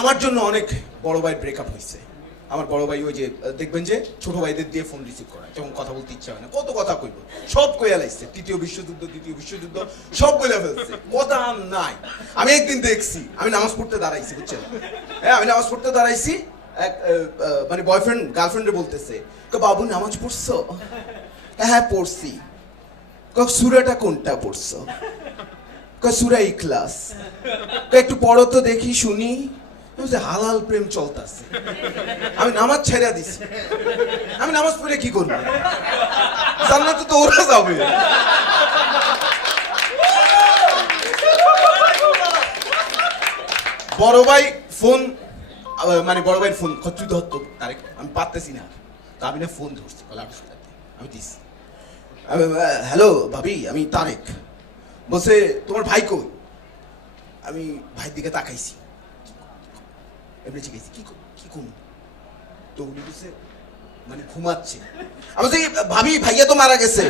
আমার জন্য অনেক বড় ভাইয়ের ব্রেকআপ হয়েছে। আমার বড় ভাই ওই যে দেখবেন যে ছোট ভাইদের দিয়ে ফোন রিসিভ করা যেমন কথা বলতে ইচ্ছা হয় না কত কথা কইব। সব কইয়া লাইছে তৃতীয় বিশ্বযুদ্ধ দ্বিতীয় বিশ্বযুদ্ধ সব কইলা ফেলছে। কথা নাই। আমি একদিন দেখছি আমি নামাজ পড়তে দাঁড়াইছি বুঝছেন? হ্যাঁ আমি নামাজ পড়তে দাঁড়াইছি এক মানে বয়ফ্রেন্ড গার্লফ্রেন্ডে বলতেছে "কো, বাবু নামাজ পড়ছো? হ্যাঁ পড়ছি। কক সুরাটা কোনটা পড়ছো? সুরা ইখলাস একটু পড়ো তো দেখি শুনি। বলছে, হালাল প্রেম চলতেছে। আমি নামাজ ছেড়ে দিছি। আমি নামাজ পড়ে কি করব? জান্নাতে তো ওরা যাবে। বড় ভাই ফোন মানে বড় ভাইয়ের ফোন তুই ধরতো তারেক আমি পারতেছি না। তা আমি না ফোন ধরছি টাকা আমি দিছি। হ্যালো ভাবি আমি তারেক। বলছে তোমার ভাই কই? আমি ভাইয়ের দিকে তাকাইছি। এমনি জিজ্ঞেস কি কি কম? তো উনি মানে ঘুমাচ্ছে। আমি বলছি ভাবি, ভাইয়া তো মারা গেছে।